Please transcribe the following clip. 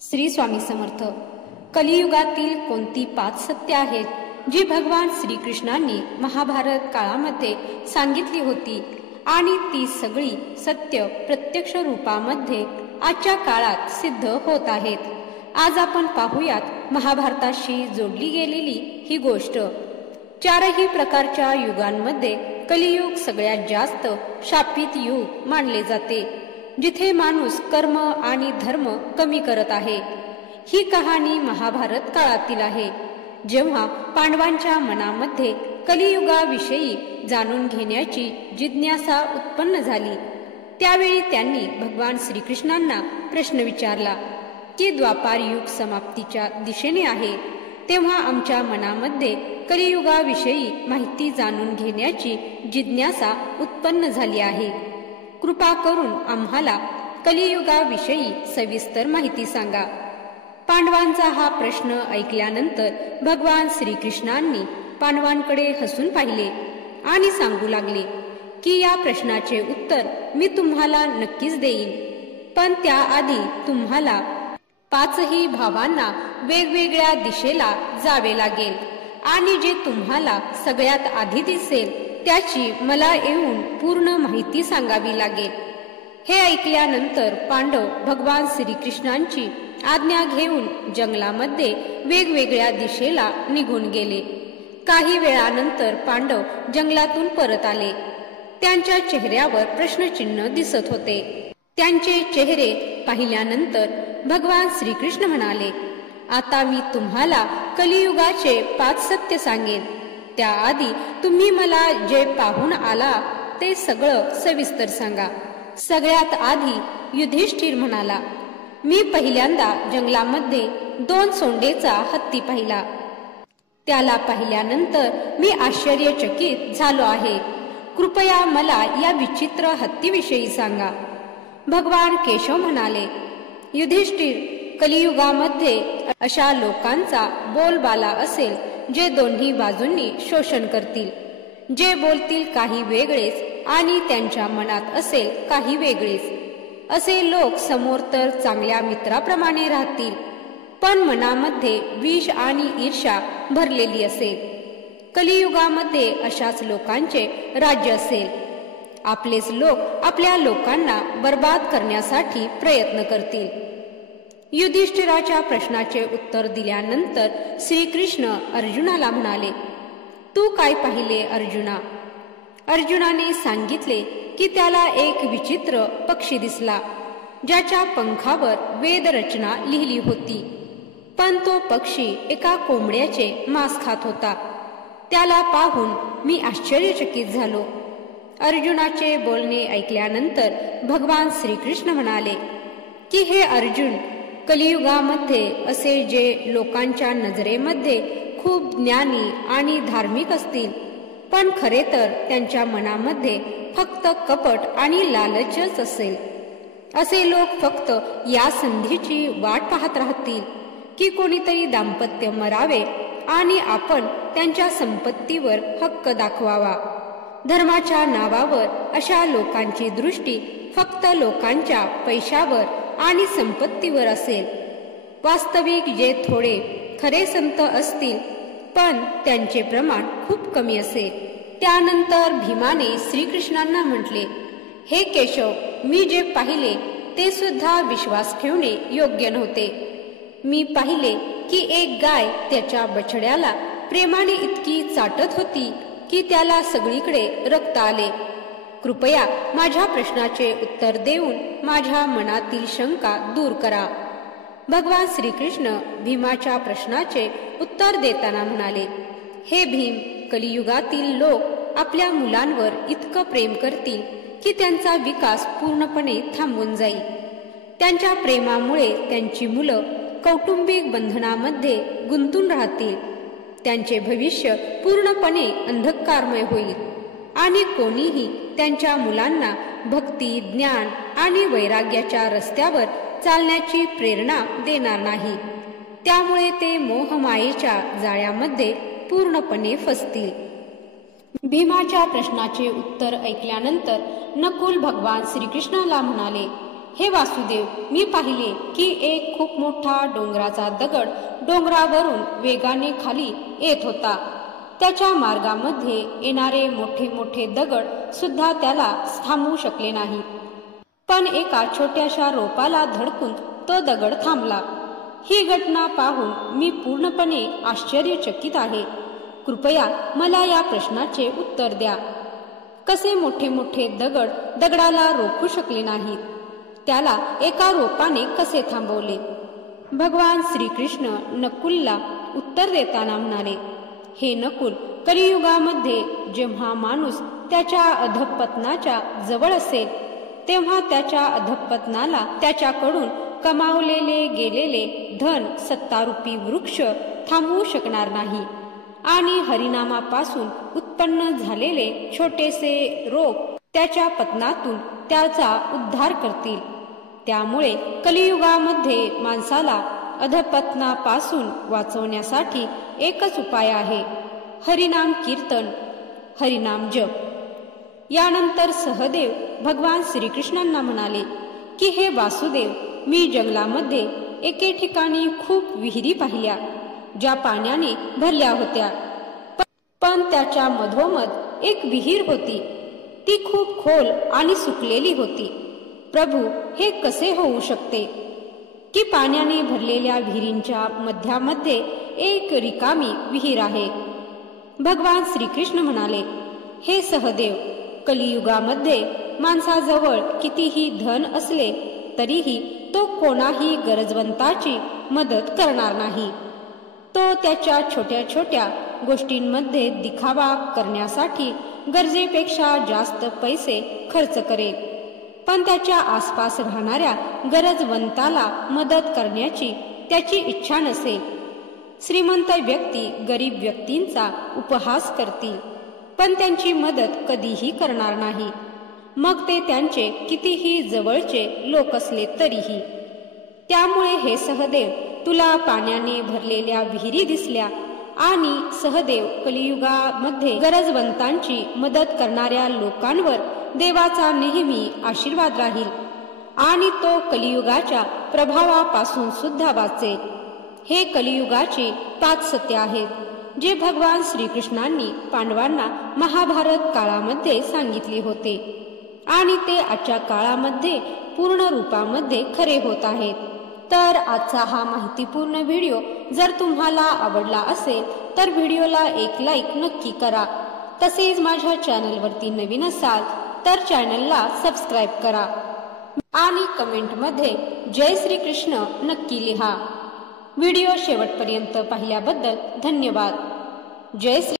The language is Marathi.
श्री स्वामी समर्थ. कलियुगातील कोणती 5 सत्य आहेत जी भगवान श्रीकृष्णांनी महाभारत काळामध्ये सांगितली होती आणि ती सगळी सत्य प्रत्यक्ष रूपामध्ये आजच्या काळात सिद्ध होत आहेत. आज आपण पाहूयात महाभारताशी जोडली गेलेली ही गोष्ट. 4ही प्रकारच्या युगांमध्ये कलियुग सगळ्यात जास्त शापित युग मानले जाते, जिथे माणूस कर्म आणि धर्म कमी करत आहे. ही कहाणी महाभारत काळातील आहे, जेव्हा पांडवांच्या मनामध्ये कलियुगाविषयी जाणून घेण्याची जिज्ञासा उत्पन्न झाली. त्यावेळी त्यांनी भगवान श्रीकृष्णांना प्रश्न विचारला की द्वापार युग समाप्तीच्या दिशेने आहे, तेव्हा आमच्या मनामध्ये कलियुगाविषयी माहिती जाणून घेण्याची जिज्ञासा उत्पन्न झाली आहे. कृपा करून आम्हाला कलियुगाविषयी सविस्तर माहिती सांगा. पांडवांचा हा प्रश्न ऐकल्यानंतर भगवान श्रीकृष्णांनी पांडवांकडे हसून पाहिले आणि सांगू लागले की या प्रश्नाचे उत्तर मी तुम्हाला नक्कीच देईन, पण त्याआधी तुम्हाला 5ही भावांना वेगवेगळ्या दिशेला जावे लागेल आणि जे तुम्हाला सगळ्यात आधी दिसेल त्याची मला येऊन पूर्ण माहिती सांगावी लागेल. हे ऐकल्यानंतर पांडव भगवान श्रीकृष्णांची आज्ञा घेऊन जंगलामध्ये वेगवेगळ्या दिशेला निघून गेले. काही वेळानंतर पांडव जंगलातून परत आले. त्यांच्या चेहऱ्यावर प्रश्नचिन्ह दिसत होते. त्यांचे चेहरे पाहिल्यानंतर भगवान श्रीकृष्ण म्हणाले, आता मी तुम्हाला कलियुगाचे 5 सत्य सांगेन. त्याआधी तुम्ही मला जे पाहून आला ते सगळं सविस्तर सांगा. सगळ्यात आधी युधिष्ठिर म्हणाला, मी पहिल्यांदा जंगलामध्ये 2 सोंडेचा हत्ती पाहिला. त्याला पाहिल्यानंतर मी आश्चर्यचकित झालो आहे. कृपया मला या विचित्र हत्तीविषयी सांगा. भगवान केशव म्हणाले, युधिष्ठिर, कलियुगामध्ये अशा लोकांचा बोलबाला असेल जे दोन्ही बाजूंनी शोषण करतील, जे बोलतील काही वेगळेच आणि त्यांच्या मनात असेल काही वेगळेच. असे लोक समोर तर चांगल्या मित्राप्रमाणे राहतील, पण मनामध्ये विष आणि ईर्ष्या भरलेली असेल. कलियुगामध्ये अशाच लोकांचे राज्य असेल. आपलेच लोक आपल्या लोकांना बर्बाद करण्यासाठी प्रयत्न करतील. युधिष्ठिराच्या प्रश्नाचे उत्तर दिल्यानंतर श्रीकृष्ण अर्जुनाला म्हणाले, तू काय पाहिले अर्जुना? अर्जुनाने सांगितले की त्याला एक विचित्र पक्षी दिसला, ज्याच्या पंखावर वेदरचना लिहिली होती, पण तो पक्षी एका कोंबड्याचे मांस खात होता. त्याला पाहून मी आश्चर्यचकित झालो. अर्जुनाचे बोलणे ऐकल्यानंतर भगवान श्रीकृष्ण म्हणाले की हे अर्जुन, कलियुगामध्ये असे जे लोकांच्या नजरेमध्ये खूप ज्ञानी आणि धार्मिक असतील, पण खरे तर त्यांच्या मनामध्ये फक्त कपट आणि लालचच असेल, असे लोक फक्त या संधीची वाट पाहत राहतील की कोणीतरी दाम्पत्य मरावे आणि आपण त्यांच्या संपत्तीवर हक्क दाखवावा. धर्माच्या नावावर अशा लोकांची दृष्टी फक्त लोकांच्या पैशावर आणि संपत्तीवर असेल. वास्तविक जे थोडे खरे संत असतील, पण त्यांचे प्रमाण खूप कमी असेल. त्यानंतर भीमाने श्रीकृष्णांना म्हटले, हे केशव, मी जे पाहिले ते सुद्धा विश्वास ठेवणे योग्य नव्हते. मी पाहिले की एक गाय त्याच्या बछड्याला प्रेमाने इतकी चाटत होती की त्याला सगळीकडे रक्त आले. कृपया माझ्या प्रश्नाचे उत्तर देऊन माझ्या मनातील शंका दूर करा. भगवान श्रीकृष्ण भीमाच्या प्रश्नाचे उत्तर देताना म्हणाले, हे भीम, कलियुगातील लोक आपल्या मुलांवर इतकं प्रेम करतील की त्यांचा विकास पूर्णपणे थांबून जाईल. त्यांच्या प्रेमामुळे त्यांची मुलं कौटुंबिक बंधनामध्ये गुंतून राहतील. त्यांचे भविष्य पूर्णपणे अंधकारमय होईल आणि कोणीही त्यांच्या मुलांना भक्ती, ज्ञान आणि वैराग्याच्या रस्त्यावर चालण्याची प्रेरणा देणार नाही. त्यामुळे ते मोहमायेच्या जाळ्यामध्ये पूर्णपणे फसतील. भीमाच्या प्रश्नाचे उत्तर ऐकल्यानंतर नकुल भगवान श्रीकृष्णाला म्हणाले, हे वासुदेव, मी पाहिले की एक खूप मोठा डोंगराचा दगड डोंगरावरून वेगाने खाली येत होता. त्याच्या मार्गामध्ये येणारे मोठे मोठे दगड सुद्धा त्याला थांबवू शकले नाही. पण एका छोट्याशा रोपाला धडकून तो दगड थांबला. ही घटना पाहून मी पूर्णपणे आश्चर्यचकित आहे. कृपया मला या प्रश्नाचे उत्तर द्या. कसे मोठे मोठे दगड दगडाला रोखू शकले नाहीत? त्याला एका रोपाने कसे थांबवले? भगवान श्रीकृष्ण नकुलला उत्तर देताना म्हणाले, हे नकुल, कलियुगामध्ये जेव्हा माणूस त्याच्या अधःपतनाच्या जवळ असेल तेव्हा त्याच्या अधःपतनाला त्याच्याकडून कमावलेले गेलेले धन सत्तारूपी वृक्ष थांबवू शकणार नाही आणि हरिनामापासून उत्पन्न झालेले छोटेसे रोप त्याच्या पतनातून त्याचा उद्धार करतील. त्यामुळे कलियुगामध्ये माणसाला अधःपतनापासून वाचवण्यासाठी एकच उपाय आहे, हरिनाम कीर्तन, हरिनाम जप. यानंतर सहदेव भगवान श्रीकृष्णांना म्हणाले की हे वासुदेव, मी जंगलामध्ये एके ठिकाणी खूप विहिरी पाहिल्या ज्या पाण्याने भरल्या होत्या. पण त्याच्या मधोमध एक विहीर होती. ती खूप खोल आणि सुकलेली होती. प्रभू, हे कसे होऊ शकते की पाण्याने भरलेल्या विहिरींच्या मध्यामध्ये एक रिकामी विहीर आहे? भगवान श्रीकृष्ण म्हणाले, हे सहदेव, कलियुगामध्ये माणसाजवळ कितीही धन असले तरीही तो कोणाही गरजवंताची मदत करणार नाही. तो त्याच्या छोट्या छोट्या गोष्टींमध्ये दिखावा करण्यासाठी गरजेपेक्षा जास्त पैसे खर्च करेल. पण त्याच्या आसपास राहणाऱ्या गरजवंताला मदत करण्याची त्याची इच्छा नसेल. श्रीमंत व्यक्ती गरीब व्यक्तींचा उपहास करतील पण त्यांची मदत कधीही करणार नाही, मग ते त्यांचे कितीही जवळचे लोक असले तरीही. त्यामुळे हे सहदेव, तुला पाण्याने भरलेल्या विहिरी दिसल्या आणि सहदेव, कलियुगामध्ये गरजवंतांची मदत करणाऱ्या लोकांवर देवाचा नेहमी आशीर्वाद राहील आणि तो कलियुगाच्या प्रभावापासून सुद्धा वाचेल. हे कलियुगाचे 5 सत्य आहेत जे भगवान श्रीकृष्णांनी पांडवांना महाभारत काळामध्ये सांगितले होते आणि ते आजच्या काळामध्ये पूर्ण रूपामध्ये खरे होत आहेत. तर आजचा हा माहितीपूर्ण व्हिडिओ जर तुम्हाला आवडला असेल तर व्हिडिओला एक लाईक नक्की करा. तसेच माझ्या चॅनलवरती नवीन असाल तर चॅनलला सबस्क्राईब करा आणि कमेंटमध्ये जय श्रीकृष्ण नक्की लिहा. व्हिडिओ शेवटपर्यंत पाहिल्याबद्दल धन्यवाद. जय श्री